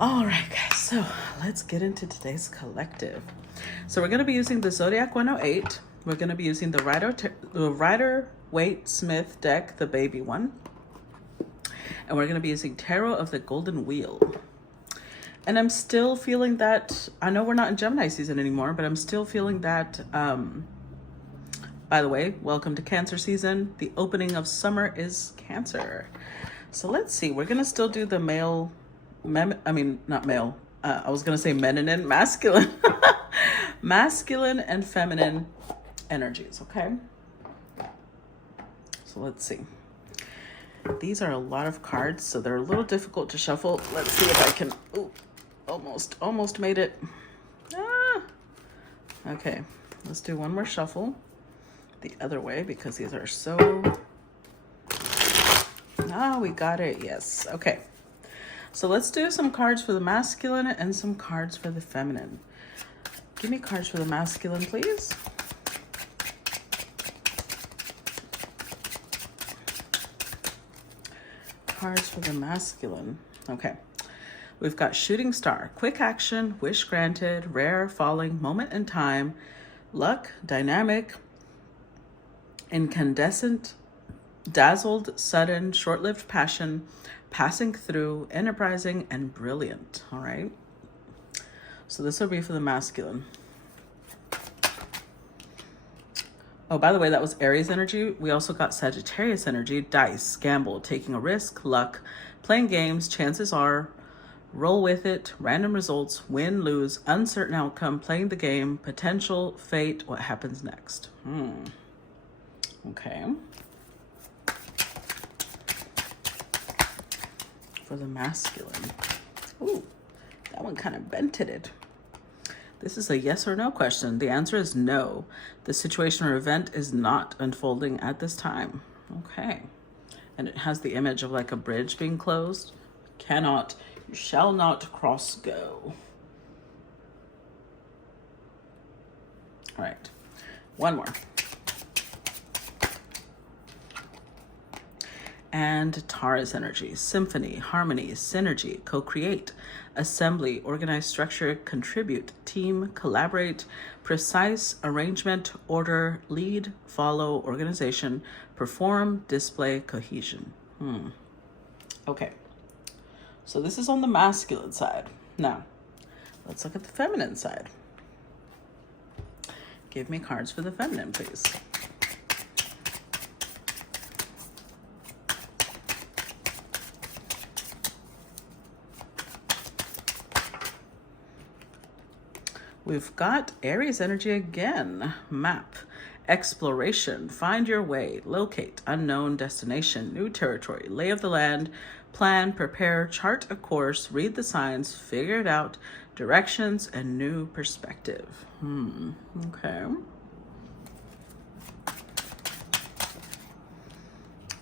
All right, guys, so let's get into today's collective. So we're going to be using the Zodiac 108. We're going to be using the Rider-Waite-Smith deck, the baby one. And we're going to be using Tarot of the Golden Wheel. And I'm still feeling that, I know we're not in Gemini season anymore, but I'm still feeling that, by the way, welcome to Cancer season. The opening of summer is Cancer. So let's see, we're going to still do the male, not male, I was going to say feminine, masculine, masculine and feminine energies, okay? So let's see. These are a lot of cards, so they're a little difficult to shuffle. Let's see if I can, ooh, almost made it. Ah. Okay, let's do one more shuffle the other way because these are so, we got it, yes, okay. So let's do some cards for the masculine and some cards for the feminine. Give me cards for the masculine, please. Cards for the masculine. Okay. We've got Shooting Star, quick action, wish granted, rare, falling, moment in time, luck, dynamic, incandescent, dazzled, sudden, short-lived passion, passing through, enterprising, and brilliant. All right. So this will be for the masculine. Oh, by the way, that was Aries energy. We also got Sagittarius energy, dice, gamble, taking a risk, luck, playing games, chances are, roll with it, random results, win, lose, uncertain outcome, playing the game, potential, fate, what happens next. Okay. For the masculine. Ooh, that one kind of bented it. This is a yes or no question. The answer is no. The situation or event is not unfolding at this time. Okay. And it has the image of like a bridge being closed. Cannot, you shall not cross go. All right. One more. And Taurus energy, symphony, harmony, synergy, co-create, assembly, organize, structure, contribute, team, collaborate, precise, arrangement, order, lead, follow, organization, perform, display, cohesion. Okay, so this is on the masculine side. Now, let's look at the feminine side. Give me cards for the feminine, please. We've got Aries energy again. Map, exploration, find your way, locate, unknown destination, new territory, lay of the land, plan, prepare, chart a course, read the signs, figure it out, directions, and new perspective. Okay.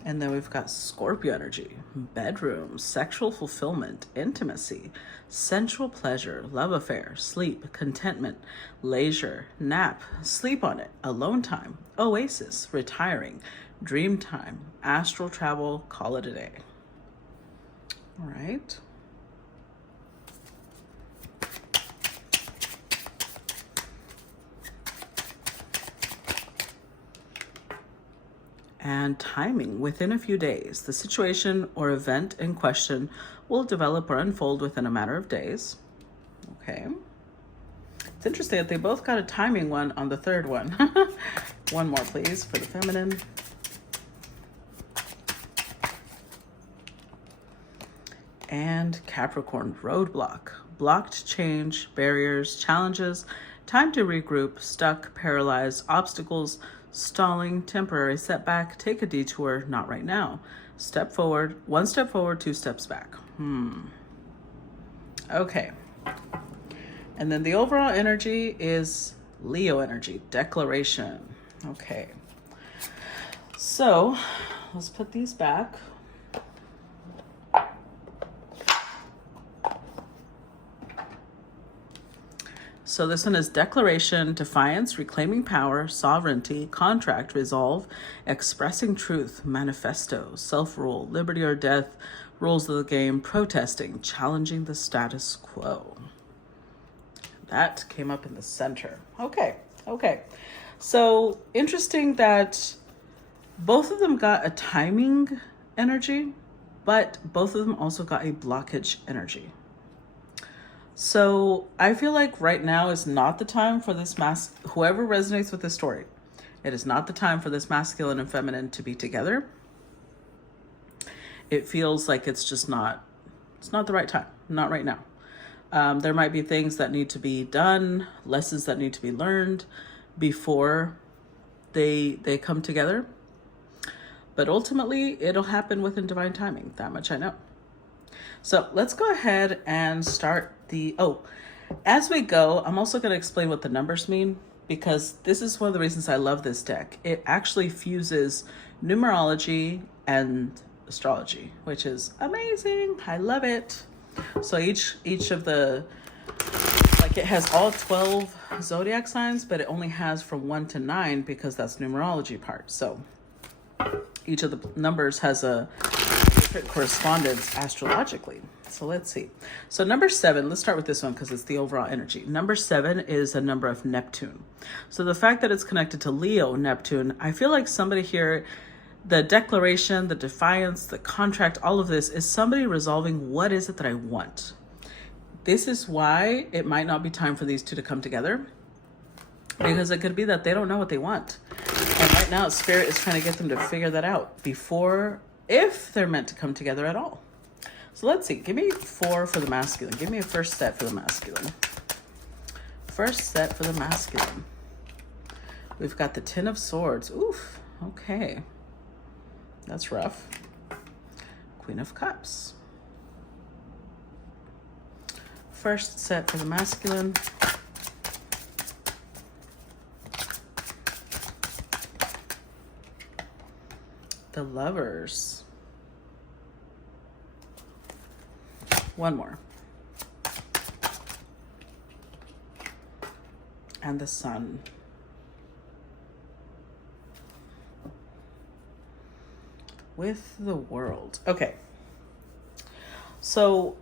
And then we've got Scorpio energy, bedroom, sexual fulfillment, intimacy, sensual pleasure, love affair, sleep, contentment, leisure, nap, sleep on it, alone time, oasis, retiring, dream time, astral travel, call it a day. All right. And timing, within a few days. The situation or event in question will develop or unfold within a matter of days. Okay. It's interesting that they both got a timing one on the third one. One more, please, for the feminine. And Capricorn, roadblock, blocked change, barriers, challenges, time to regroup, stuck, paralyzed, obstacles, stalling, temporary setback, take a detour, not right now. Step forward, one step forward, two steps back. Okay. And then the overall energy is Leo energy, declaration. Okay. So let's put these back. So this one is declaration, defiance, reclaiming power, sovereignty, contract, resolve, expressing truth, manifesto, self-rule, liberty or death, rules of the game, protesting, challenging the status quo. That came up in the center. Okay. So interesting that both of them got a timing energy, but both of them also got a blockage energy. So I feel like right now is not the time for this whoever resonates with this story, it is not the time for this masculine and feminine to be together. It feels like it's not the right time, not right now. There might be things that need to be done, lessons that need to be learned before they come together. But ultimately, it'll happen within divine timing. That much I know. So let's go ahead and start as we go, I'm also going to explain what the numbers mean, because this is one of the reasons I love this deck. It actually fuses numerology and astrology, which is amazing. I love it. So each of the, like, it has all 12 zodiac signs, but it only has from 1 to 9 because that's numerology part. So each of the numbers has a different correspondence astrologically. So let's see. So number 7, let's start with this one because it's the overall energy. Number 7 is a number of Neptune. So the fact that it's connected to Leo, Neptune, I feel like somebody here, the declaration, the defiance, the contract, all of this is somebody resolving what is it that I want. This is why it might not be time for these two to come together, because it could be that they don't know what they want. And right now, Spirit is trying to get them to figure that out if they're meant to come together at all. So let's see. Give me 4 for the masculine. Give me a first set for the masculine. First set for the masculine. We've got the 10 of Swords. Oof. Okay. That's rough. Queen of Cups. First set for the masculine. The Lovers. One more. And the Sun. With the World. Okay. So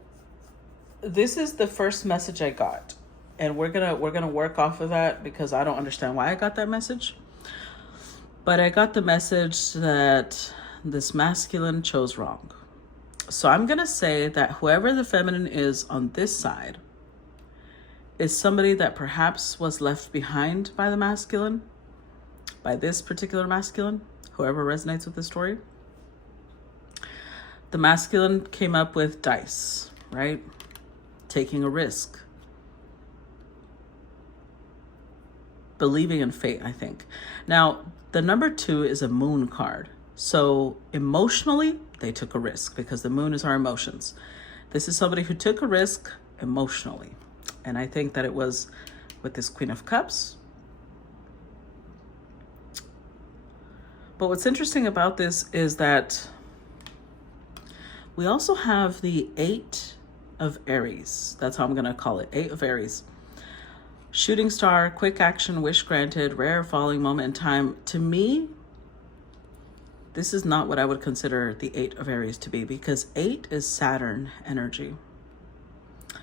this is the first message I got. And we're gonna work off of that because I don't understand why I got that message. But I got the message that this masculine chose wrong. So I'm going to say that whoever the feminine is on this side is somebody that perhaps was left behind by the masculine, by this particular masculine, whoever resonates with this story. The masculine came up with dice, right? Taking a risk. Believing in fate, I think. Now, the number 2 is a moon card. So emotionally, they took a risk because the moon is our emotions. This is somebody who took a risk emotionally. And I think that it was with this Queen of Cups. But what's interesting about this is that we also have the 8 of Aries. That's how I'm going to call it. 8 of Aries. Shooting star, quick action, wish granted, rare falling moment in time. To me, this is not what I would consider the 8 of Aries to be, because 8 is Saturn energy.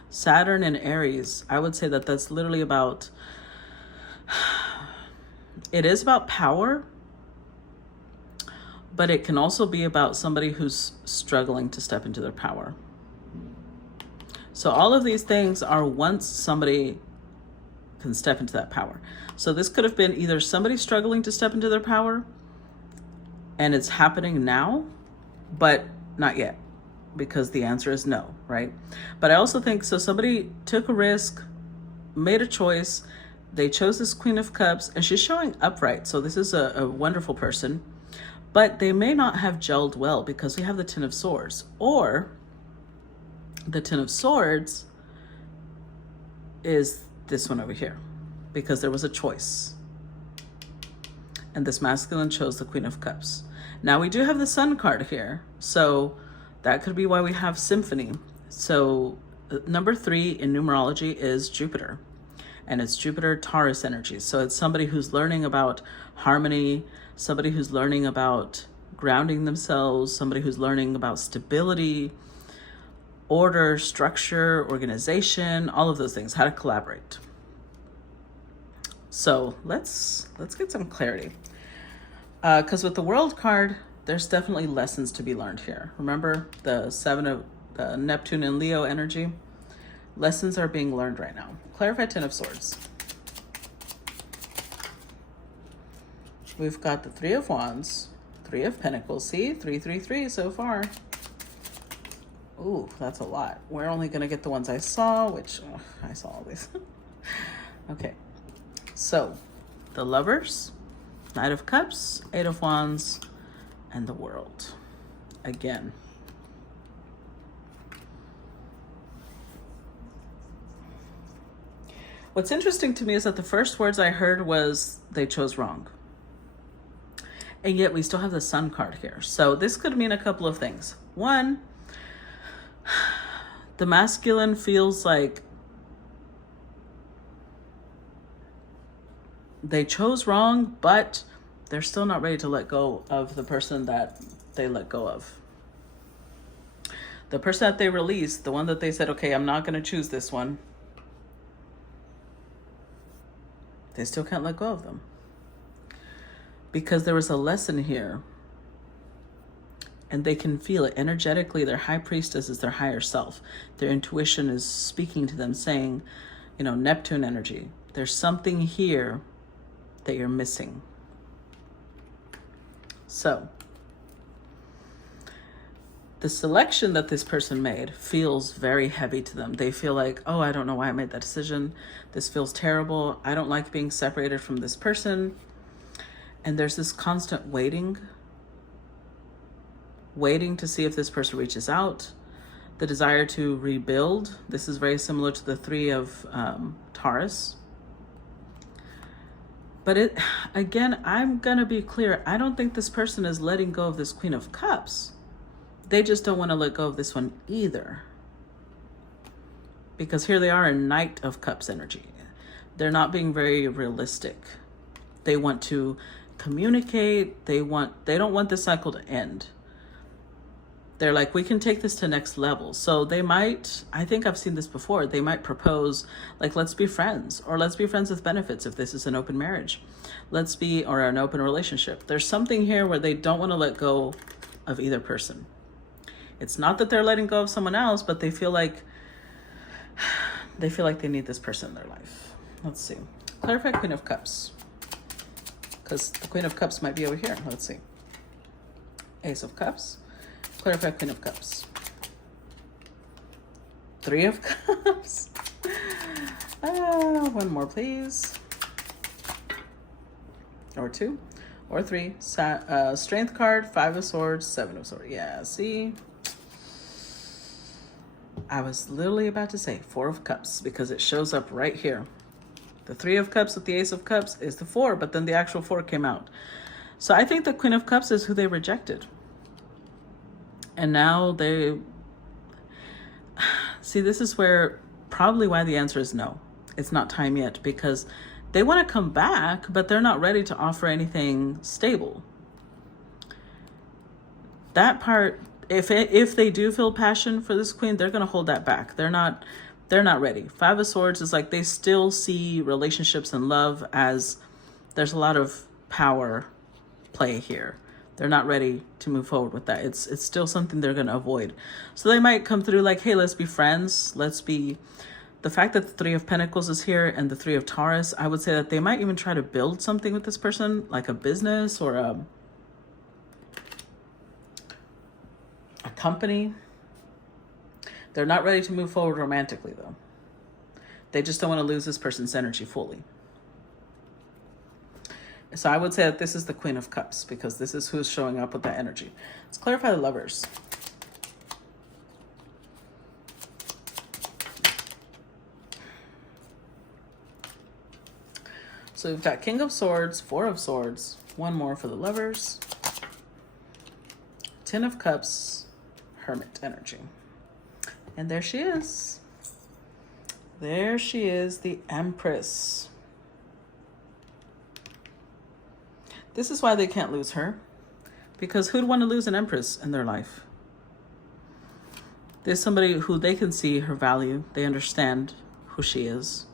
Saturn and Aries, I would say that that's literally about, it is about power, but it can also be about somebody who's struggling to step into their power. So all of these things are once somebody can step into that power. So this could have been either somebody struggling to step into their power and it's happening now, but not yet, because the answer is no, right? But I also think, so somebody took a risk, made a choice, they chose this Queen of Cups, and she's showing upright. So this is a wonderful person, but they may not have gelled well because we have the 10 of Swords, or the 10 of Swords is this one over here, because there was a choice. And this masculine chose the Queen of Cups. Now we do have the Sun card here, so that could be why we have Symphony. So number 3 in numerology is Jupiter. and it's Jupiter Taurus energy. So it's somebody who's learning about harmony, somebody who's learning about grounding themselves, somebody who's learning about stability, order, structure, organization, all of those things, how to collaborate. So let's get some clarity. Because with the World card, there's definitely lessons to be learned here. Remember the 7 of Neptune and Leo energy? Lessons are being learned right now. Clarify 10 of Swords. We've got the 3 of Wands, 3 of Pentacles. See, 3, 3, 3 so far. Ooh, that's a lot. We're only going to get the ones I saw, which I saw all these. Okay, so the Lovers, Knight of Cups, 8 of Wands, and the World. Again. What's interesting to me is that the first words I heard was they chose wrong. And yet we still have the Sun card here. So this could mean a couple of things. One, the masculine feels like they chose wrong, but they're still not ready to let go of the person that they let go of. The person that they released, the one that they said, okay, I'm not going to choose this one, they still can't let go of them. Because there was a lesson here. And they can feel it energetically. Their high priestess is their higher self. Their intuition is speaking to them, saying, you know, Neptune energy, there's something here that you're missing. So the selection that this person made feels very heavy to them. They feel like, oh, I don't know why I made that decision. This feels terrible. I don't like being separated from this person. And there's this constant waiting to see if this person reaches out. The desire to rebuild. This is very similar to the 3 of Taurus. But again, I'm going to be clear. I don't think this person is letting go of this Queen of Cups. They just don't want to let go of this one either. Because here they are in Knight of Cups energy. They're not being very realistic. They want to communicate. They don't want this cycle to end. They're like, we can take this to next level. So they might, I think I've seen this before, they might propose, like, let's be friends, or let's be friends with benefits if this is an open marriage. Or an open relationship. There's something here where they don't want to let go of either person. It's not that they're letting go of someone else, but they feel like they need this person in their life. Let's see. Clarify Queen of Cups. Because the Queen of Cups might be over here. Let's see. Ace of Cups. Clarify Queen of Cups. 3 of Cups. One more, please. Or 2. Or 3. Strength card. 5 of Swords. 7 of Swords. Yeah, see? I was literally about to say 4 of Cups because it shows up right here. The 3 of Cups with the Ace of Cups is the 4, but then the actual 4 came out. So I think the Queen of Cups is who they rejected. And now see, this is where probably why the answer is no. It's not time yet, because they want to come back, but they're not ready to offer anything stable. That part, if they do feel passion for this queen, they're going to hold that back. They're not ready. 5 of Swords is like they still see relationships and love as there's a lot of power play here. They're not ready to move forward with that. It's still something they're going to avoid. So they might come through like, hey, let's be friends. The fact that the 3 of Pentacles is here and the 3 of Taurus, I would say that they might even try to build something with this person, like a business or a company. They're not ready to move forward romantically, though. They just don't want to lose this person's energy fully. So I would say that this is the Queen of Cups, because this is who's showing up with that energy. Let's clarify the Lovers. So we've got King of Swords, 4 of Swords, 1 more for the Lovers. 10 of Cups, Hermit energy. And there she is. There she is, the Empress. This is why they can't lose her. Because who'd want to lose an Empress in their life? There's somebody who they can see her value. They understand who she is.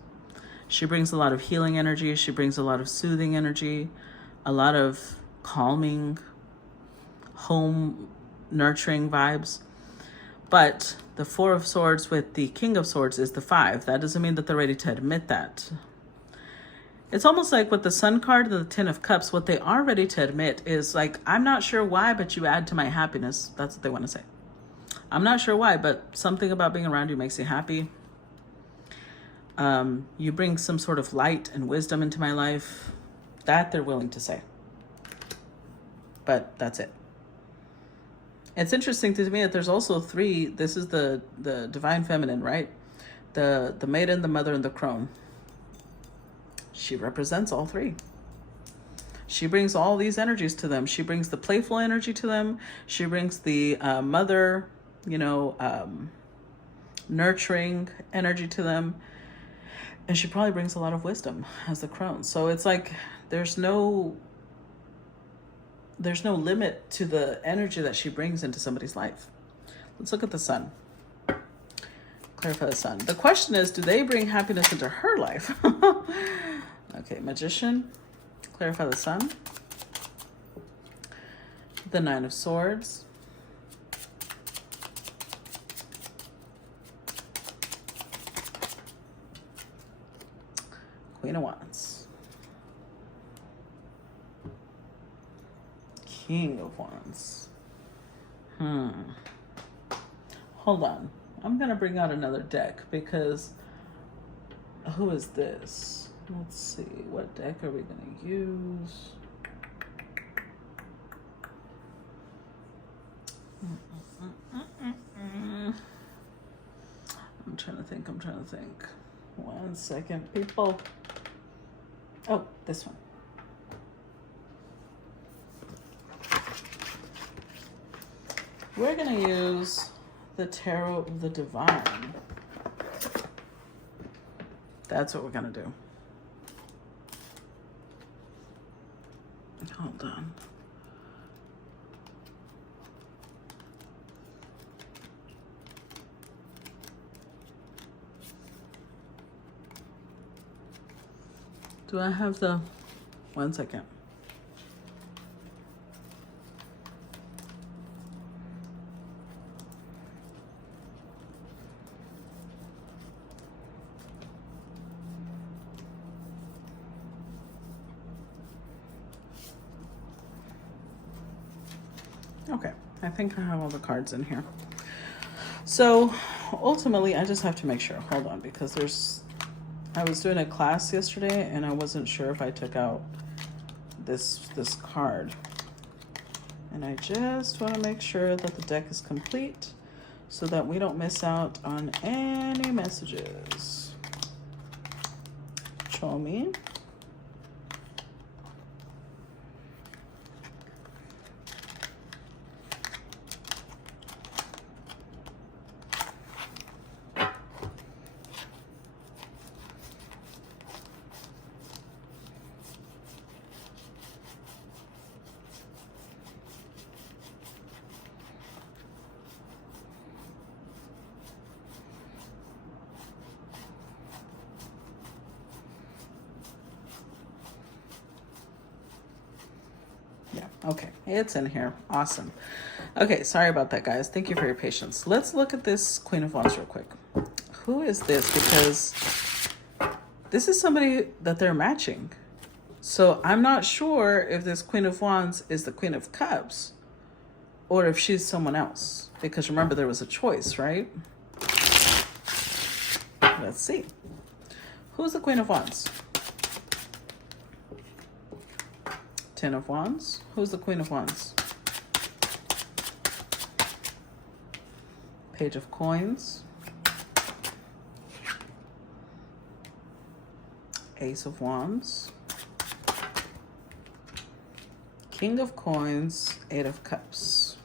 She brings a lot of healing energy. She brings a lot of soothing energy, a lot of calming, home nurturing vibes. But the Four of Swords with the King of Swords is the 5. That doesn't mean that they're ready to admit that. It's almost like with the Sun card and the Ten of Cups, what they are ready to admit is like, I'm not sure why, but you add to my happiness. That's what they want to say. I'm not sure why, but something about being around you makes you happy. You bring some sort of light and wisdom into my life. That they're willing to say. But that's it. It's interesting to me that there's also 3. This is the divine feminine, right? The maiden, the mother, and the crone. She represents all 3. She brings all these energies to them. She brings the playful energy to them. She brings the mother, nurturing energy to them. And she probably brings a lot of wisdom as the crone. So it's like there's no limit to the energy that she brings into somebody's life. Let's look at the Sun. Clarify the Sun. The question is, do they bring happiness into her life? Okay, Magician. Clarify the Sun. The 9 of Swords. Queen of Wands. King of Wands. Hold on. I'm going to bring out another deck because who is this? Let's see. What deck are we going to use? I'm trying to think. 1 second, people. Oh, this one. We're going to use the Tarot of the Divine. That's what we're going to do. Hold on. Do I have the... 1 second. Okay, I think I have all the cards in here. So ultimately, I just have to make sure. Hold on, because I was doing a class yesterday and I wasn't sure if I took out this card. And I just want to make sure that the deck is complete so that we don't miss out on any messages. Show me. Okay, it's in here. Awesome. Okay, sorry about that, guys. Thank you for your patience. Let's look at this Queen of Wands real quick. Who is this? Because this is somebody that they're matching. So I'm not sure if this Queen of Wands is the Queen of Cups or if she's someone else. Because remember, there was a choice, right? Let's see. Who's the Queen of Wands? 10 of Wands. Who's the Queen of Wands? Page of Coins. Ace of Wands. King of Coins. 8 of Cups.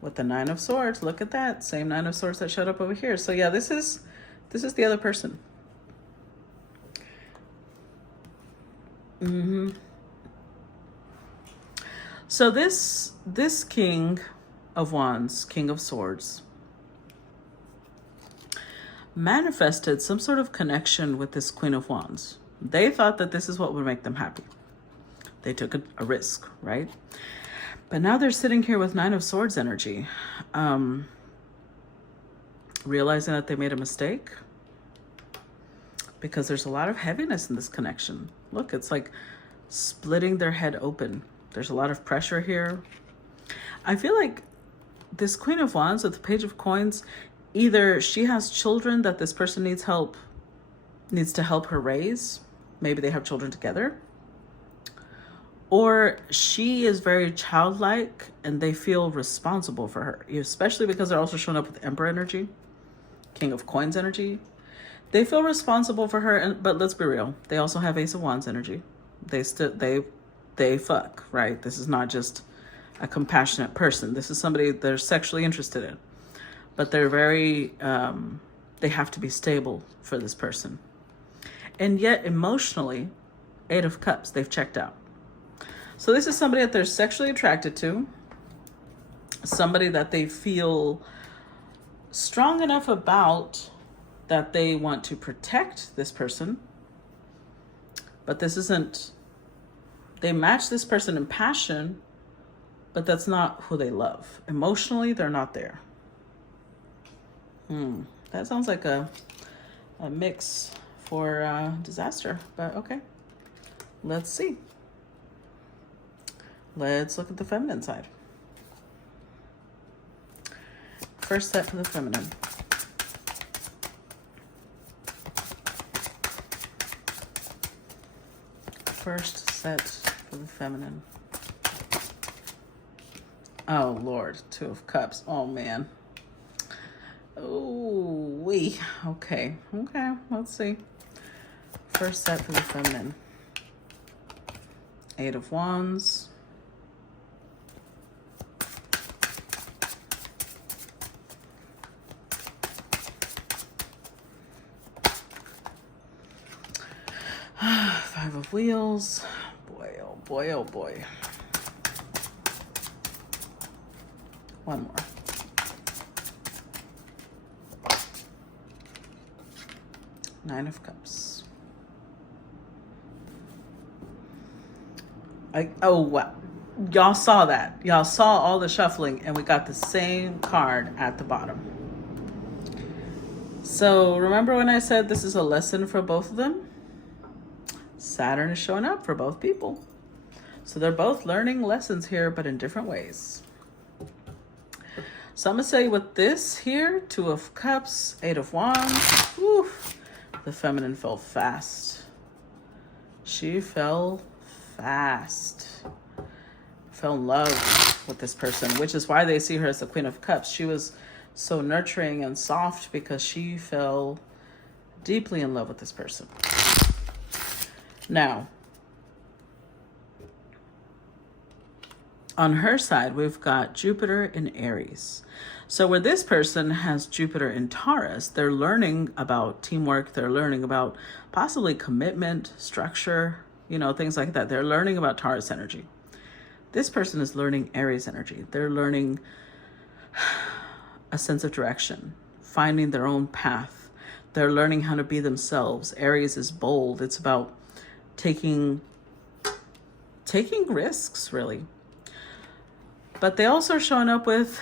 With the 9 of Swords. Look at that. Same 9 of Swords that showed up over here. So yeah, this is This is the other person. So this King of Wands, King of Swords, manifested some sort of connection with this Queen of Wands. They thought that this is what would make them happy. They took a risk, right? But now they're sitting here with Nine of Swords energy, realizing that they made a mistake, because there's a lot of heaviness in this connection. Look, it's like splitting their head open. There's a lot of pressure here. I feel like this Queen of Wands with the Page of Coins, either she has children that this person needs to help her raise. Maybe they have children together. Or she is very childlike and they feel responsible for her, especially because they're also showing up with Emperor energy, King of Coins energy. They feel responsible for her, but let's be real. They also have Ace of Wands energy. They fuck, right? This is not just a compassionate person. This is somebody they're sexually interested in, but they're very, they have to be stable for this person. And yet emotionally, Eight of Cups, they've checked out. So this is somebody that they're sexually attracted to, somebody that they feel strong enough about that they want to protect this person. But this isn't, they match this person in passion, but that's not who they love. Emotionally, they're not there. That sounds like a mix for disaster, but okay. Let's see. Let's look at the feminine side. First set for the feminine. First set for the feminine. Oh, Lord. Two of Cups. Oh, man. Oh, wee. Okay. Okay. Let's see. First set for the feminine. Eight of Wands. Five of Wheels. Boy, oh boy, oh boy. One more. Nine of Cups. Oh, wow. Y'all saw that. Y'all saw all the shuffling, and we got the same card at the bottom. So remember when I said this is a lesson for both of them? Saturn is showing up for both people. So they're both learning lessons here, but in different ways. So I'm going to say with this here, Two of Cups, Eight of Wands, whew, the feminine fell fast. She fell fast. Fell in love with this person, which is why they see her as the Queen of Cups. She was so nurturing and soft because she fell deeply in love with this person. Now, on her side, we've got Jupiter in Aries. So where this person has Jupiter in Taurus, they're learning about teamwork. They're learning about possibly commitment, structure, things like that. They're learning about Taurus energy. This person is learning Aries energy. They're learning a sense of direction, finding their own path. They're learning how to be themselves. Aries is bold. It's about taking risks, really. But they also are showing up with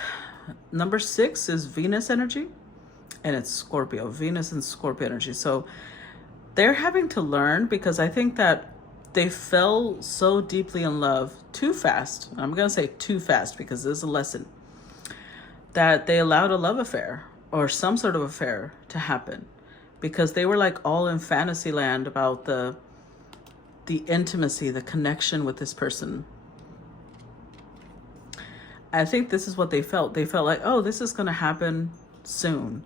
number 6 is Venus energy, and it's Scorpio, Venus and Scorpio energy. So they're having to learn, because I think that they fell so deeply in love too fast. I'm going to say too fast because this is a lesson, that they allowed a love affair or some sort of affair to happen, because they were like all in fantasy land about the intimacy, the connection with this person. I think this is what they felt. They felt like, oh, this is going to happen soon.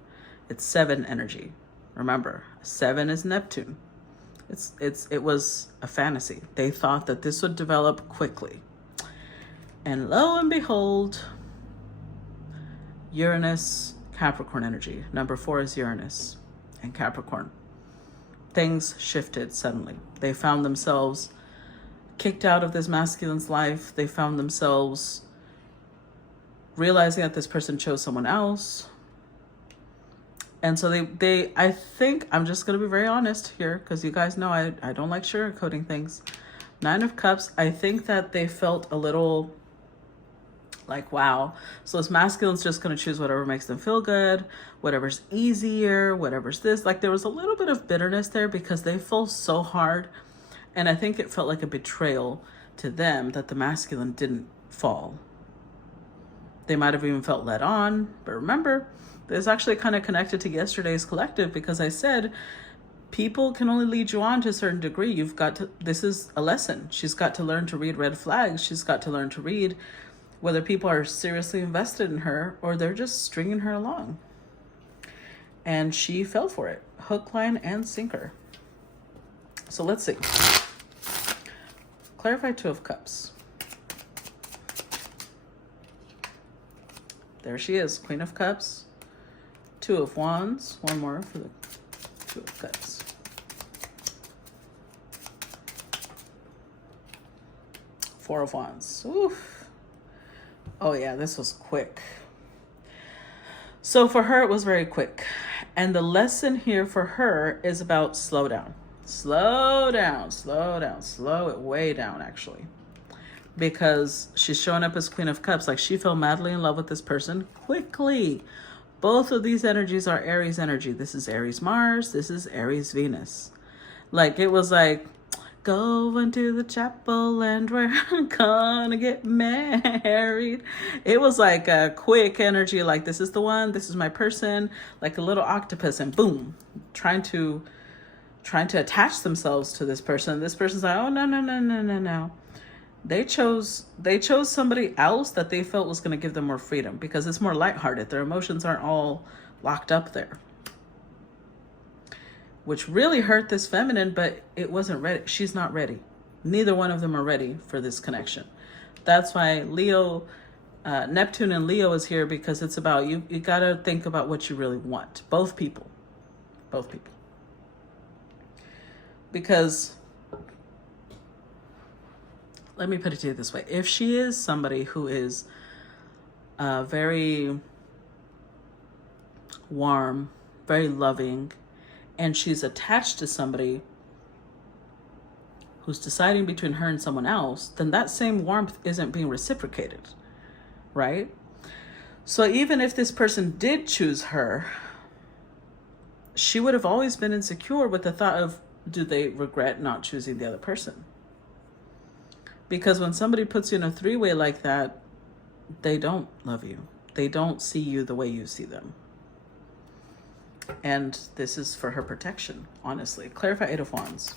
It's 7 energy. Remember, 7 is Neptune. It was a fantasy. They thought that this would develop quickly. And lo and behold, Uranus, Capricorn energy. Number 4 is Uranus. and Capricorn. Things shifted suddenly. They found themselves kicked out of this masculine's life. They found themselves realizing that this person chose someone else. And so I think, I'm just going to be very honest here, because you guys know I don't like sugarcoating things. 9 of Cups, I think that they felt a little like, wow, so this masculine's just going to choose whatever makes them feel good, whatever's easier, whatever's this. Like, there was a little bit of bitterness there because they fell so hard. And I think it felt like a betrayal to them that the masculine didn't fall. They might have even felt led on. But remember, this actually kind of connected to yesterday's collective, because I said people can only lead you on to a certain degree. You've got to, this is a lesson. She's got to learn to read red flags. She's got to learn to read whether people are seriously invested in her or they're just stringing her along. And she fell for it. Hook, line, and sinker. So let's see. Clarify 2 of Cups. There she is, Queen of Cups, 2 of Wands, one more for the 2 of Cups. Four of Wands. Oof. Oh yeah, this was quick. So for her, it was very quick. And the lesson here for her is about slow down. Slow down, slow down, slow it way down, actually. Because she's showing up as Queen of Cups, like she fell madly in love with this person quickly. Both of these energies are Aries energy. This is Aries Mars, this is Aries Venus. Like, it was like, go into the chapel and we're gonna get married. It was like a quick energy, like this is the one, this is my person, like a little octopus, and boom, trying to attach themselves to this person. This person's like, oh no. They chose somebody else that they felt was going to give them more freedom, because it's more lighthearted. Their emotions aren't all locked up there, which really hurt this feminine, but it wasn't ready. She's not ready. Neither one of them are ready for this connection. That's why Leo, Neptune and Leo is here, because it's about you got to think about what you really want. Both people. Because let me put it to you this way. If she is somebody who is very warm, very loving, and she's attached to somebody who's deciding between her and someone else, then that same warmth isn't being reciprocated, right? So even if this person did choose her, she would have always been insecure with the thought of, do they regret not choosing the other person? Because when somebody puts you in a three-way like that, they don't love you. They don't see you the way you see them. And this is for her protection, honestly. Clarify 8 of Wands.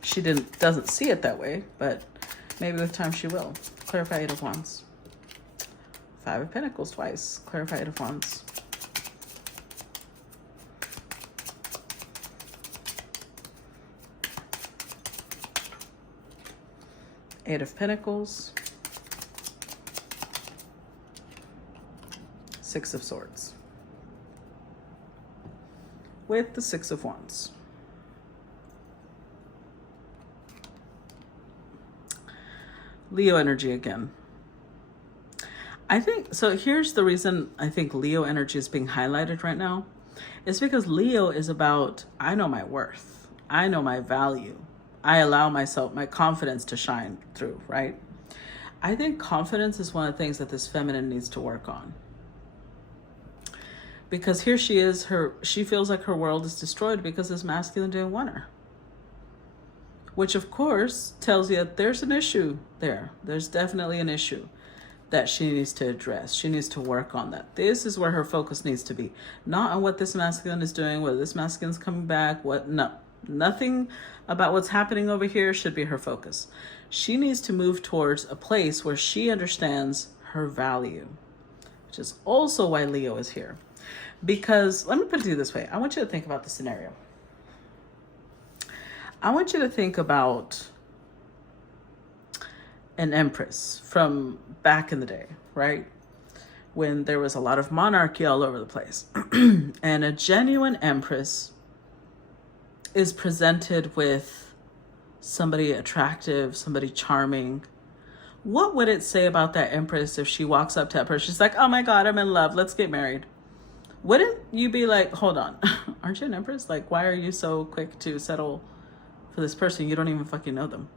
She doesn't see it that way, but maybe with time she will. Clarify 8 of Wands. 5 of Pentacles twice. Clarify 8 of Wands. Eight of Pentacles, 6 of Swords, with the 6 of Wands. Leo energy again. I think, so here's the reason I think Leo energy is being highlighted right now. It's because Leo is about, I know my worth. I know my value. I allow myself, my confidence to shine through, right? I think confidence is one of the things that this feminine needs to work on. Because here she is, she feels like her world is destroyed because this masculine didn't want her. Which of course tells you that there's an issue there. There's definitely an issue that she needs to address. She needs to work on that. This is where her focus needs to be. Not on what this masculine is doing, whether this masculine's coming back, no. Nothing about what's happening over here should be her focus. She needs to move towards a place where she understands her value, which is also why Leo is here. Because, let me put it to you this way. I want you to think about the scenario. I want you to think about an empress from back in the day, right? when there was a lot of monarchy all over the place. And a genuine empress is presented with somebody attractive, somebody charming. What would it say about that empress if she walks up to that person? She's like, oh my God, I'm in love. Let's get married. Wouldn't you be like, hold on, aren't you an empress? Like, why are you so quick to settle for this person? You don't even fucking know them.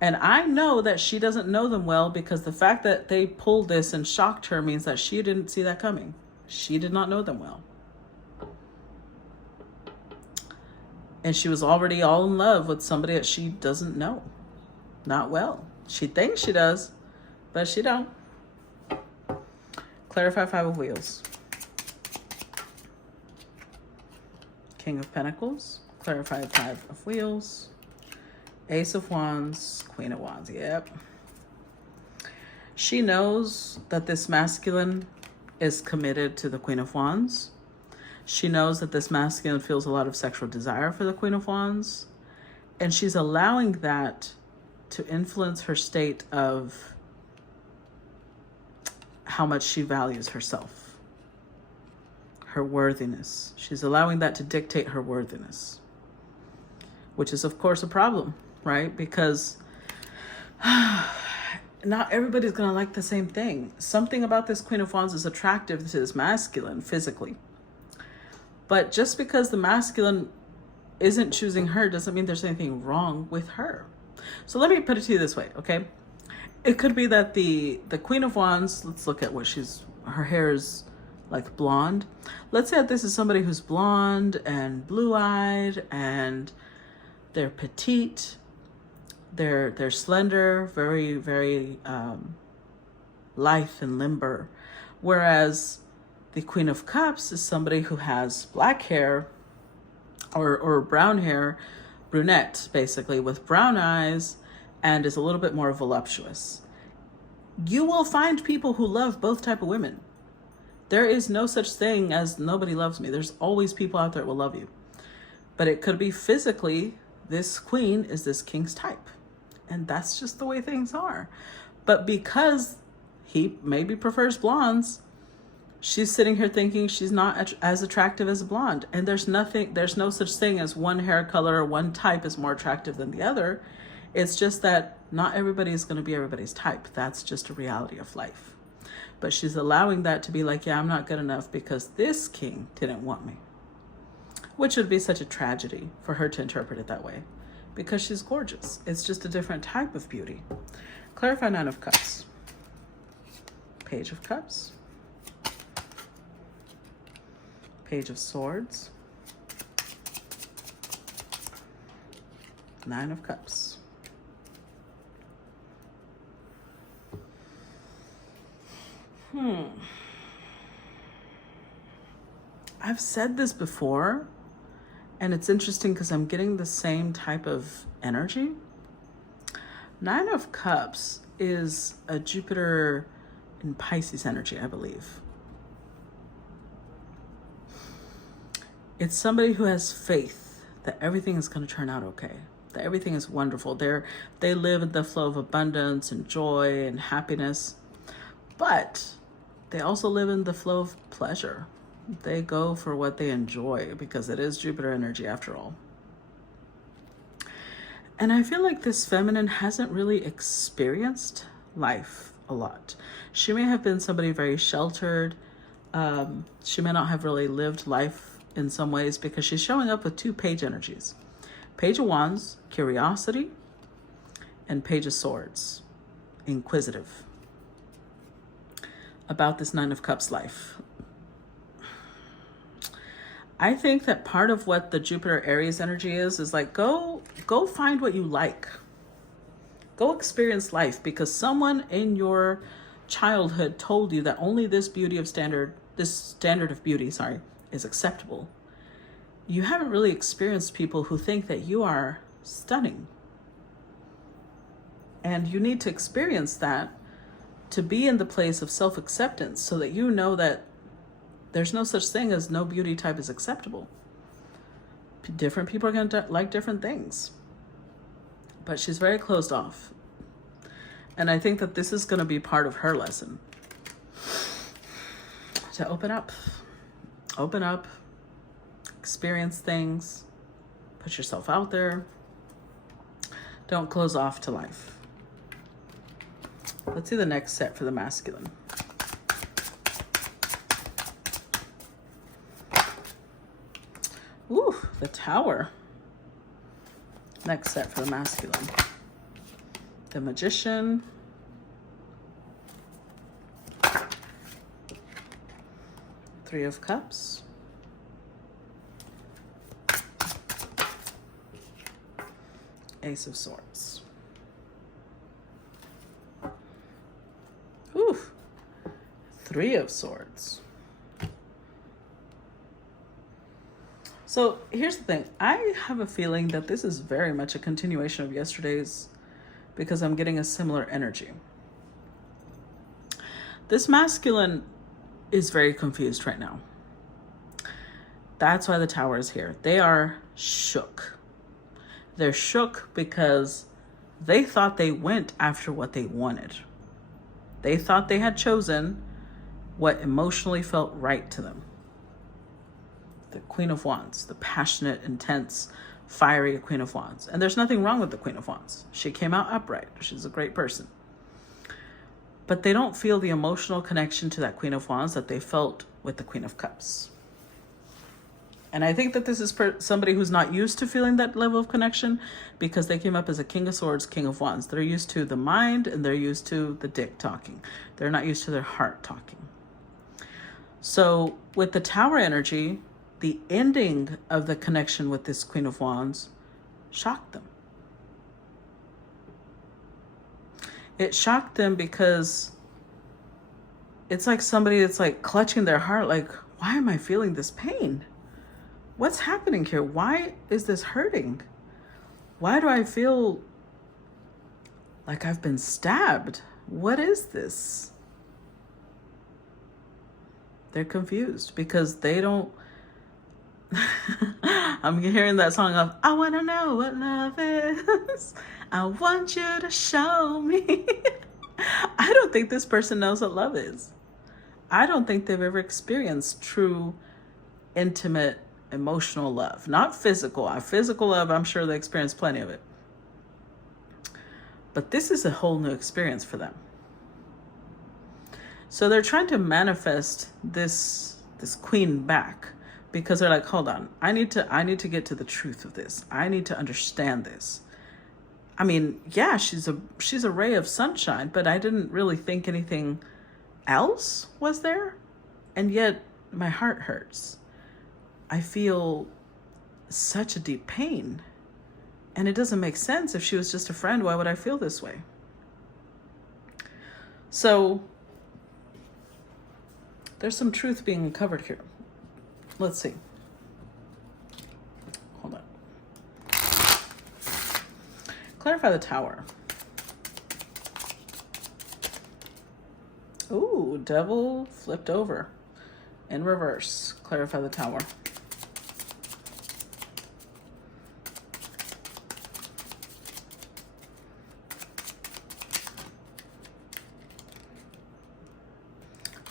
And I know that she doesn't know them well, because the fact that they pulled this and shocked her means that she didn't see that coming. She did not know them well. And she was already all in love with somebody that she doesn't know. Not well. She thinks she does, but she don't. Clarify 5 of Wheels. King of Pentacles. Clarify 5 of Wheels. Ace of Wands. Queen of Wands. Yep. She knows that this masculine is committed to the Queen of Wands. She knows that this masculine feels a lot of sexual desire for the Queen of Wands. And she's allowing that to influence her state of how much she values herself, her worthiness. She's allowing that to dictate her worthiness, which is, of course, a problem, right? Because not everybody's going to like the same thing. Something about this Queen of Wands is attractive to this masculine physically. But just because the masculine isn't choosing her doesn't mean there's anything wrong with her. So let me put it to you this way, okay? It could be that the Queen of Wands, let's look at what her hair is like blonde. Let's say that this is somebody who's blonde and blue-eyed, and they're petite, they're slender, very, very lithe and limber. Whereas the Queen of Cups is somebody who has black hair or brown hair, brunette basically, with brown eyes, and is a little bit more voluptuous. You will find people who love both type of women. There is no such thing as nobody loves me. There's always people out there that will love you. But it could be physically, this queen is this king's type. And that's just the way things are. But because he maybe prefers blondes, she's sitting here thinking she's not as attractive as a blonde. And there's no such thing as one hair color or one type is more attractive than the other. It's just that not everybody is going to be everybody's type. That's just a reality of life. But she's allowing that to be like, yeah, I'm not good enough because this king didn't want me. Which would be such a tragedy for her to interpret it that way, because she's gorgeous. It's just a different type of beauty. Clarify 9 of Cups. Page of Cups. Page of Swords. 9 of Cups. I've said this before, and it's interesting because I'm getting the same type of energy. 9 of Cups is a Jupiter in Pisces energy, I believe. It's somebody who has faith that everything is going to turn out okay, that everything is wonderful. They live in the flow of abundance and joy and happiness, but they also live in the flow of pleasure. They go for what they enjoy because it is Jupiter energy after all. And I feel like this feminine hasn't really experienced life a lot. She may have been somebody very sheltered. She may not have really lived life in some ways because she's showing up with 2 page energies. Page of Wands, curiosity, and Page of Swords, inquisitive. About this 9 of Cups life. I think that part of what the Jupiter Aries energy is like, go find what you like. Go experience life, because someone in your childhood told you that only this standard of beauty, is acceptable. You haven't really experienced people who think that you are stunning. And you need to experience that to be in the place of self-acceptance, so that you know that there's no such thing as no beauty type is acceptable. Different people are going to like different things. But she's very closed off. And I think that this is going to be part of her lesson. to open up. Open up, experience things, put yourself out there. Don't close off to life. Let's see the next set for the masculine. Ooh, the Tower. Next set for the masculine. The Magician. Three of Cups. Ace of Swords. Ooh, Three of Swords. So here's the thing. I have a feeling that this is very much a continuation of yesterday's because I'm getting a similar energy. This masculine is very confused right now. That's why the Tower is here. They are shook. They're shook because they thought they went after what they wanted. They thought they had chosen what emotionally felt right to them. The Queen of Wands, the passionate, intense, fiery Queen of Wands. And there's nothing wrong with the Queen of Wands. She came out upright. She's a great person. But they don't feel the emotional connection to that Queen of Wands that they felt with the Queen of Cups. And I think that this is somebody who's not used to feeling that level of connection because they came up as a King of Swords, King of Wands. They're used to the mind and they're used to the dick talking. They're not used to their heart talking. So with the Tower energy, the ending of the connection with this Queen of Wands shocked them. It shocked them because it's like somebody that's like clutching their heart, like, why am I feeling this pain? What's happening here? Why is this hurting? Why do I feel like I've been stabbed? What is this? They're confused because they don't. I'm hearing that song of, I want to know what love is. I want you to show me. I don't think this person knows what love is. I don't think they've ever experienced true, intimate, emotional love. Not physical. Physical love, I'm sure they experienced plenty of it. But this is a whole new experience for them. So they're trying to manifest this queen back because they're like, hold on, I need to get to the truth of this. I need to understand this. I mean, yeah, she's a ray of sunshine, but I didn't really think anything else was there. And yet my heart hurts. I feel such a deep pain. And it doesn't make sense. If she was just a friend, why would I feel this way? So there's some truth being uncovered here. Let's see. Hold on. Clarify the Tower. Ooh, Devil flipped over. In reverse. Clarify the Tower.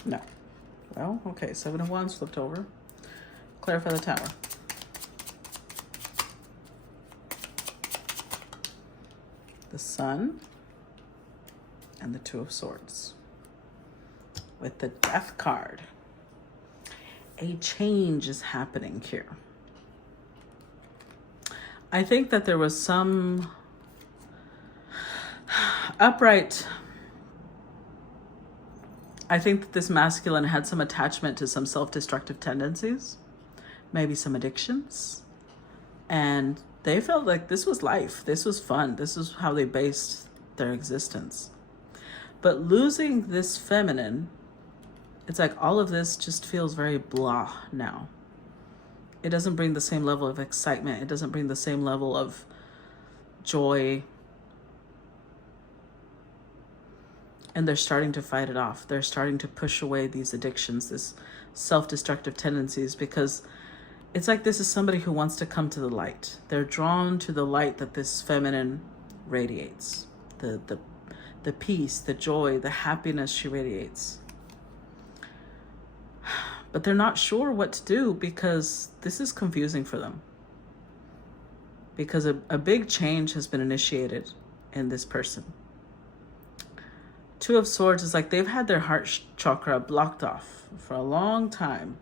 No. Well, okay. Seven of Wands flipped over. Clarify the Tower. The Sun and the Two of Swords. With the Death card. A change is happening here. I think that there was some upright. I think that this masculine had some attachment to some self-destructive tendencies, maybe some addictions, and they felt like this was life. This was fun. This is how they based their existence. But losing this feminine, it's like all of this just feels very blah now. It doesn't bring the same level of excitement. It doesn't bring the same level of joy. And they're starting to fight it off. They're starting to push away these addictions, this self-destructive tendencies, because it's like this is somebody who wants to come to the light. They're drawn to the light that this feminine radiates. The peace, the joy, the happiness she radiates. but they're not sure what to do because this is confusing for them. Because a big change has been initiated in this person. Two of Swords is like they've had their heart chakra blocked off for a long time.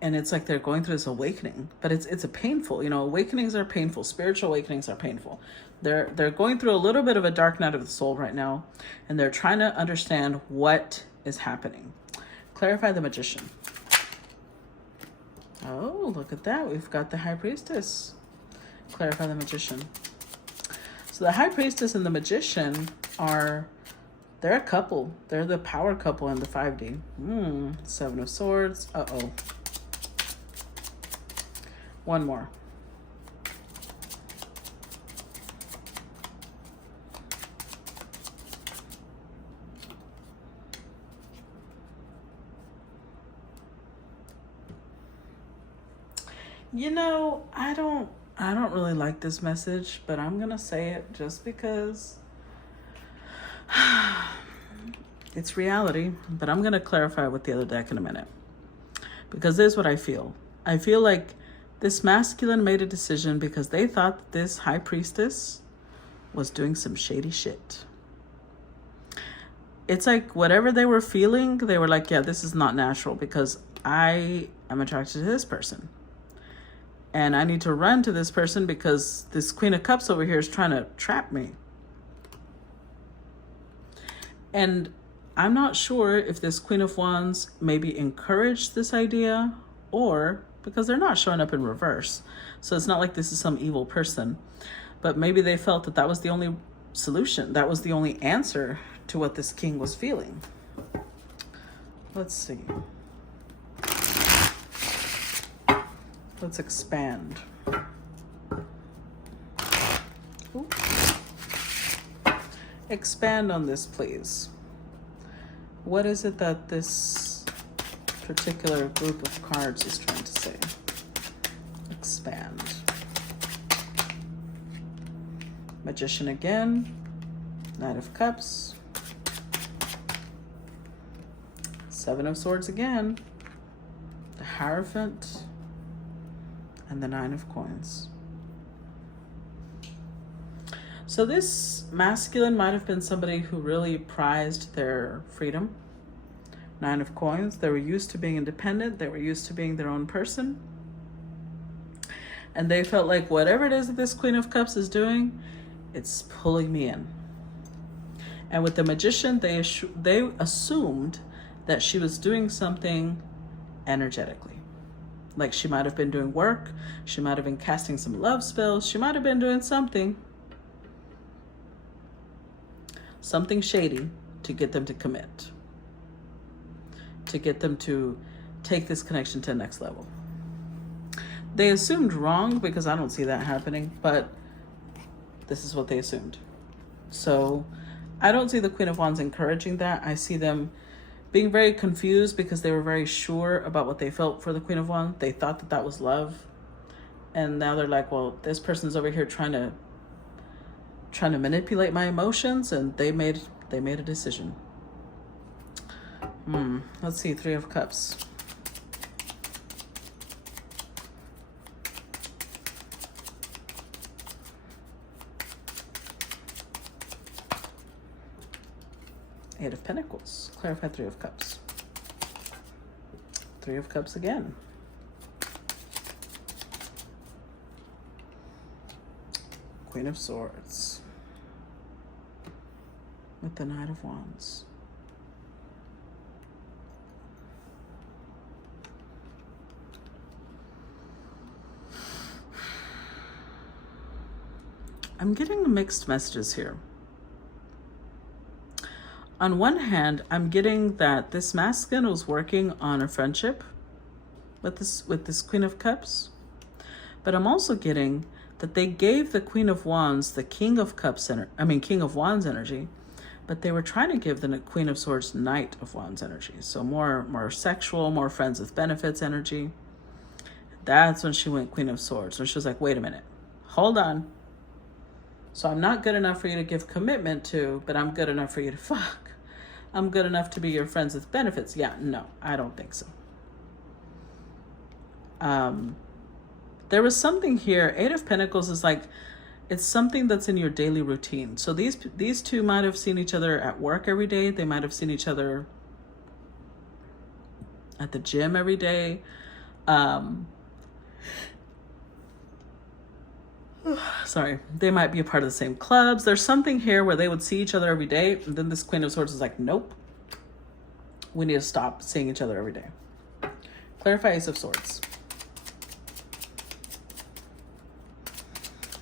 And it's like they're going through this awakening, but it's a painful, you know, awakenings are painful. Spiritual awakenings are painful. They're going through a little bit of a dark night of the soul right now, and they're trying to understand what is happening. Clarify the Magician. Oh, look at that. We've got the High Priestess. Clarify the Magician. So the High Priestess and the Magician they're a couple. They're the power couple in the 5D. Seven of Swords. Uh-oh. One more. You know, I don't really like this message, but I'm gonna say it just because it's reality. But I'm gonna clarify with the other deck in a minute, because this is what I feel. I feel like this masculine made a decision because they thought that this High Priestess was doing some shady shit. It's like whatever they were feeling, they were like, yeah, this is not natural because I am attracted to this person. And I need to run to this person because this Queen of Cups over here is trying to trap me. And I'm not sure if this Queen of Wands maybe encouraged this idea, or because they're not showing up in reverse. So it's not like this is some evil person, but maybe they felt that that was the only solution. That was the only answer to what this king was feeling. Let's see. Let's expand. Ooh. Expand on this, please. What is it that this particular group of cards is trying to say? Expand. Magician again. Knight of Cups. Seven of Swords again. The Hierophant. And the Nine of Coins. So this masculine might have been somebody who really prized their freedom. Nine of Coins. They were used to being independent. They were used to being their own person. And they felt like whatever it is that this Queen of Cups is doing, it's pulling me in. And with the Magician, they assumed that she was doing something energetically. Like she might have been doing work. She might have been casting some love spells. She might have been doing something shady to get them to commit. To get them to take this connection to the next level. They assumed wrong because I don't see that happening, but this is what they assumed. So I don't see the Queen of Wands encouraging that. I see them being very confused because they were very sure about what they felt for the Queen of Wands. They thought that that was love. And now they're like, well, this person's over here trying to manipulate my emotions, and they made a decision. Let's see, Three of Cups. Eight of Pentacles. Clarify Three of Cups. Three of Cups again. Queen of Swords. With the Knight of Wands. I'm getting mixed messages here. On one hand, I'm getting that this masculine was working on a friendship with this Queen of Cups. But I'm also getting that they gave the Queen of Wands the King of Wands energy, but they were trying to give the Queen of Swords Knight of Wands energy. So more sexual, more friends with benefits energy. That's when she went Queen of Swords. When she was like, wait a minute, hold on. So I'm not good enough for you to give commitment to, but I'm good enough for you to fuck. I'm good enough to be your friends with benefits. Yeah, no, I don't think so. There was something here. Eight of Pentacles is like, it's something that's in your daily routine. So these two might have seen each other at work every day. They might have seen each other at the gym every day. Sorry, they might be a part of the same clubs. There's something here where they would see each other every day, and then this Queen of Swords is like, nope, we need to stop seeing each other every day. Clarify Ace of Swords.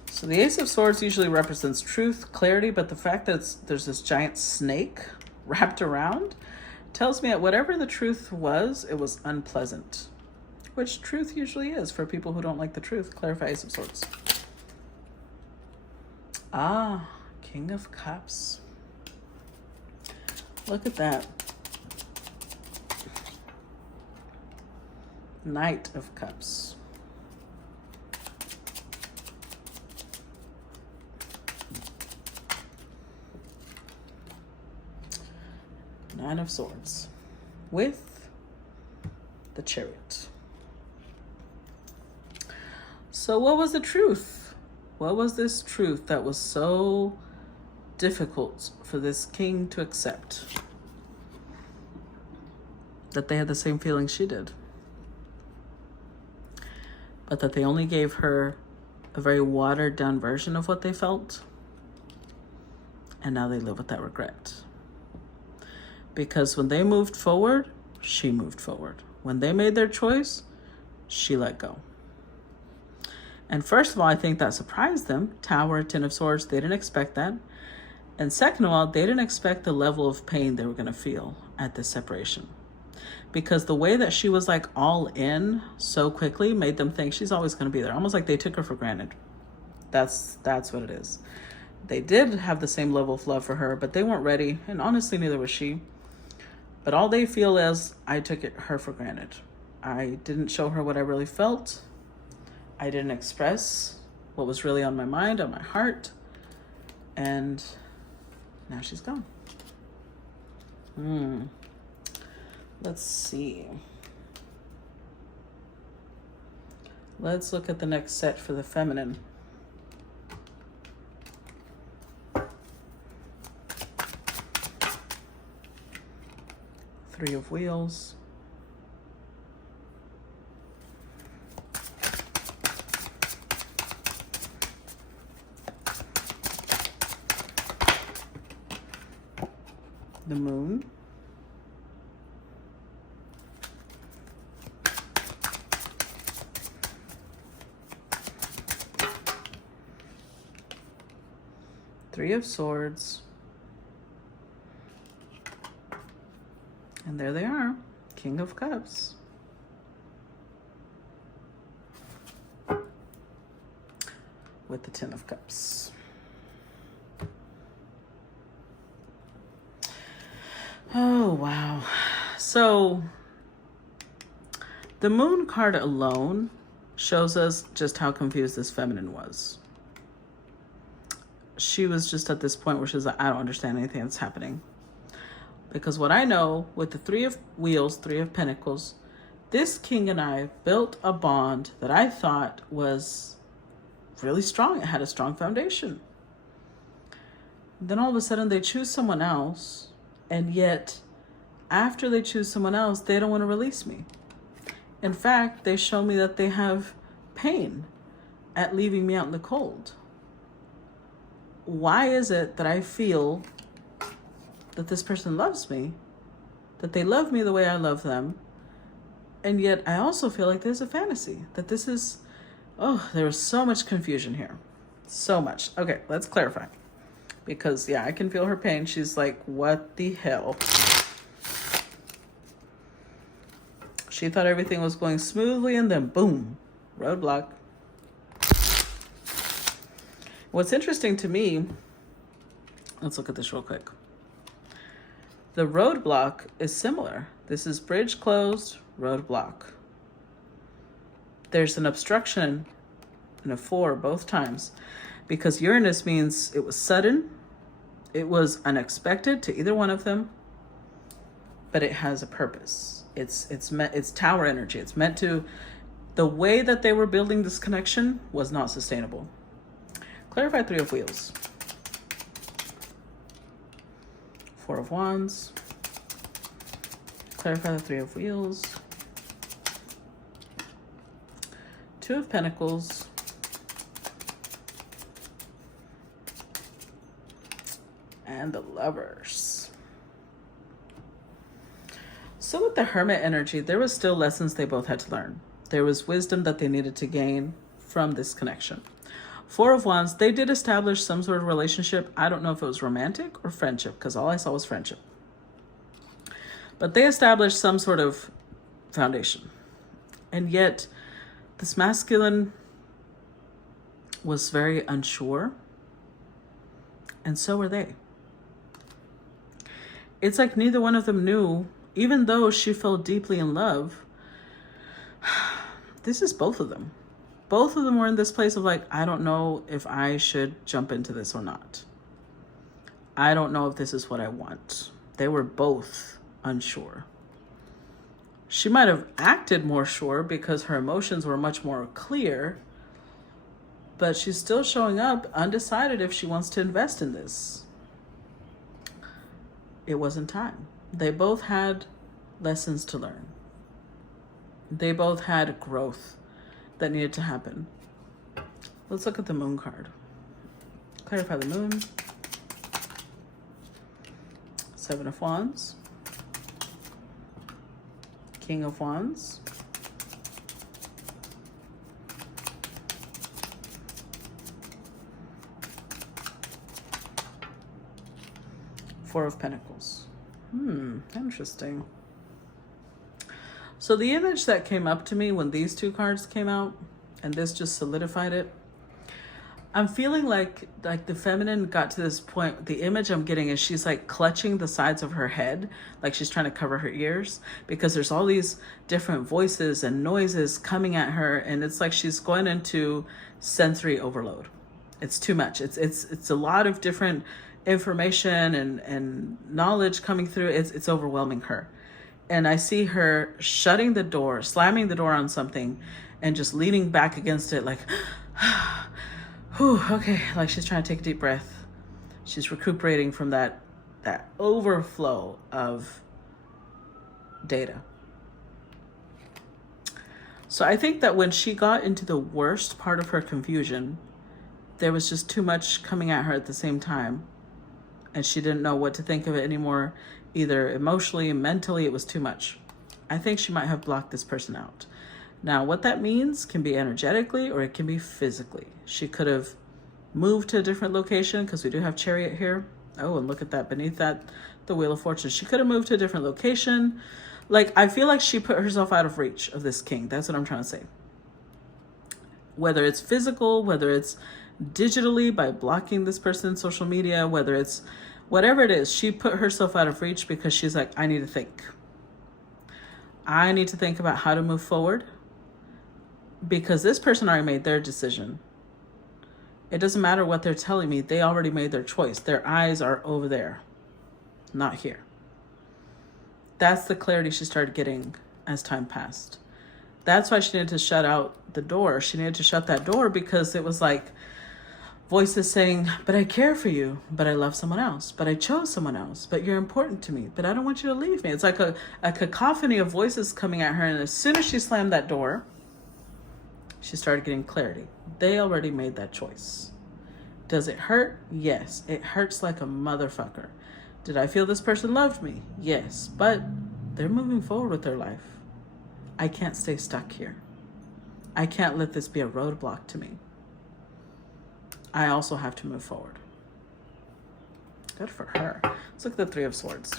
So the Ace of Swords usually represents truth, clarity, but the fact that there's this giant snake wrapped around tells me that whatever the truth was, it was unpleasant, which truth usually is for people who don't like the truth. Clarify Ace of Swords. Ah, King of Cups. Look at that. Knight of Cups. Nine of Swords with the Chariot. So what was the truth? What was this truth that was so difficult for this king to accept? That they had the same feelings she did. But that they only gave her a very watered down version of what they felt. And now they live with that regret. Because when they moved forward, she moved forward. When they made their choice, she let go. And first of all, I think that surprised them. Tower, Ten of Swords, they didn't expect that. And second of all, they didn't expect the level of pain they were going to feel at this separation. Because the way that she was like all in so quickly made them think she's always going to be there. Almost like they took her for granted. That's what it is. They did have the same level of love for her, but they weren't ready. And honestly, neither was she. But all they feel is, I took her for granted. I didn't show her what I really felt. I didn't express what was really on my mind, on my heart. And now she's gone. Let's see. Let's look at the next set for the feminine. Three of Wheels. The Moon. Three of Swords. And there they are, King of Cups. With the Ten of Cups. Oh, wow. So the Moon card alone shows us just how confused this feminine was. She was just at this point where she's like, I don't understand anything that's happening. Because what I know with the Three of Wheels, Three of Pentacles, this king and I built a bond that I thought was really strong. It had a strong foundation. Then all of a sudden they choose someone else, and yet after they choose someone else, they don't want to release me. In fact, they show me that they have pain at leaving me out in the cold. Why is it that I feel that this person loves me, that they love me the way I love them, and yet I also feel like there's a fantasy, that this is, oh, there was so much confusion here. So much. Okay, let's clarify. Because, yeah, I can feel her pain. She's like, what the hell? She thought everything was going smoothly, and then boom, roadblock. What's interesting to me, let's look at this real quick. The roadblock is similar. This is bridge closed, roadblock. There's an obstruction and a 4 both times, because Uranus means it was sudden, it was unexpected to either one of them, but it has a purpose. It's tower energy. It's meant to, the way that they were building this connection was not sustainable. Clarify Three of Wheels. Four of Wands. Clarify the Three of Wheels. Two of Pentacles. And the Lovers. So with the Hermit energy, there was still lessons they both had to learn. There was wisdom that they needed to gain from this connection. Four of Wands, they did establish some sort of relationship. I don't know if it was romantic or friendship, because all I saw was friendship. But they established some sort of foundation. And yet, this masculine was very unsure. And so were they. It's like neither one of them knew, even though she fell deeply in love, this is both of them. Both of them were in this place of like, I don't know if I should jump into this or not. I don't know if this is what I want. They were both unsure. She might have acted more sure because her emotions were much more clear, but she's still showing up undecided if she wants to invest in this. It wasn't time. They both had lessons to learn. They both had growth that needed to happen. Let's look at the Moon card. Clarify the Moon. Seven of Wands. King of Wands. Four of Pentacles. Interesting. So the image that came up to me when these two cards came out, and this just solidified it, I'm feeling like the feminine got to this point. The image I'm getting is she's like clutching the sides of her head, like she's trying to cover her ears, because there's all these different voices and noises coming at her, and it's like she's going into sensory overload. It's too much. It's a lot of different information and knowledge coming through. It's overwhelming her. And I see her shutting the door, slamming the door on something, and just leaning back against it like, whew, okay, like she's trying to take a deep breath. She's recuperating from that overflow of data. So I think that when she got into the worst part of her confusion, there was just too much coming at her at the same time. And she didn't know what to think of it anymore. Either emotionally and mentally, it was too much. I think she might have blocked this person out. Now, what that means can be energetically or it can be physically. She could have moved to a different location, because we do have Chariot here. Oh, and look at that. Beneath that, the Wheel of Fortune. She could have moved to a different location. Like, I feel like she put herself out of reach of this king. That's what I'm trying to say. Whether it's physical, whether it's digitally by blocking this person's social media, whether it's whatever it is, she put herself out of reach because she's like, I need to think. I need to think about how to move forward, because this person already made their decision. It doesn't matter what they're telling me. They already made their choice. Their eyes are over there, not here. That's the clarity she started getting as time passed. That's why she needed to shut out the door. She needed to shut that door because it was like, voices saying, but I care for you, but I love someone else, but I chose someone else, but you're important to me, but I don't want you to leave me. It's like a cacophony of voices coming at her. And as soon as she slammed that door, she started getting clarity. They already made that choice. Does it hurt? Yes. It hurts like a motherfucker. Did I feel this person loved me? Yes. But they're moving forward with their life. I can't stay stuck here. I can't let this be a roadblock to me. I also have to move forward. Good for her. Let's look at the Three of Swords.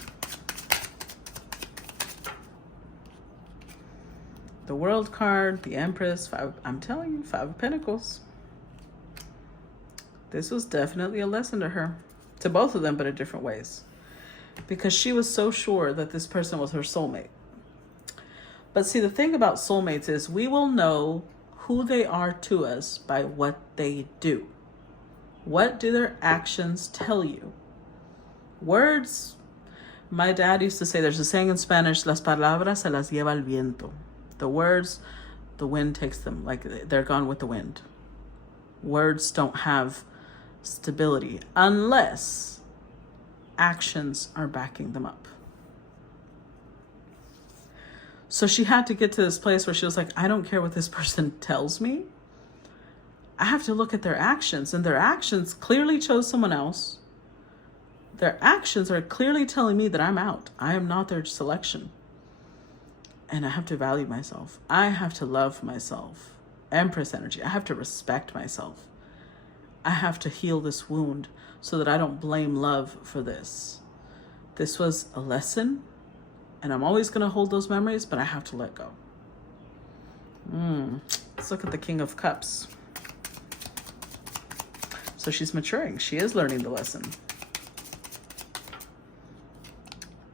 The World card, the Empress, I'm telling you, Five of Pentacles. This was definitely a lesson to her. To both of them, but in different ways. Because she was so sure that this person was her soulmate. But see, the thing about soulmates is we will know who they are to us by what they do. What do their actions tell you? Words My dad used to say, there's a saying in Spanish, las palabras se las lleva el viento. The words, the wind takes them, like they're gone with the wind. Words don't have stability unless actions are backing them up. So she had to get to this place where she was like, I don't care what this person tells me. I have to look at their actions, and their actions clearly chose someone else. Their actions are clearly telling me that I'm out. I am not their selection. And I have to value myself. I have to love myself. Empress energy. I have to respect myself. I have to heal this wound so that I don't blame love for this. This was a lesson, and I'm always going to hold those memories, but I have to let go. Let's look at the King of Cups. So she's maturing. She is learning the lesson.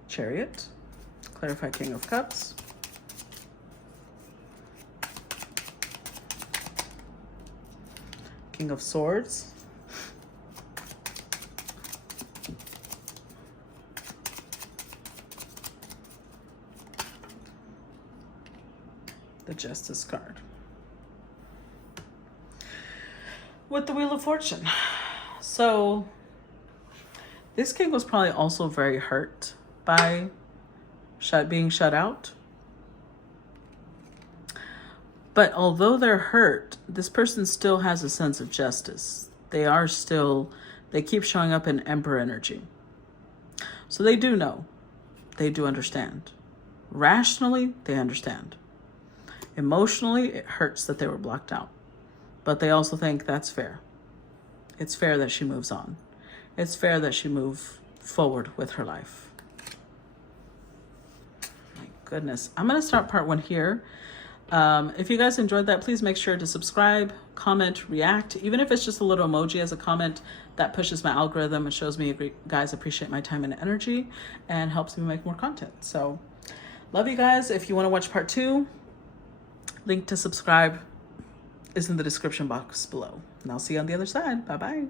Chariot. Clarify King of Cups. King of Swords. The Justice card. With the Wheel of Fortune. So this king was probably also very hurt by being shut out. But although they're hurt, this person still has a sense of justice. They keep showing up in Emperor energy. So they do know. They do understand. Rationally, they understand. Emotionally, it hurts that they were blocked out. But they also think that's fair. It's fair that she moves on. It's fair that she move forward with her life. My goodness. I'm going to start part 1 here. If you guys enjoyed that, please make sure to subscribe, comment, react. Even if it's just a little emoji as a comment, that pushes my algorithm and shows me you guys appreciate my time and energy and helps me make more content. So love you guys. If you want to watch part 2, link to subscribe is in the description box below. And I'll see you on the other side. Bye-bye.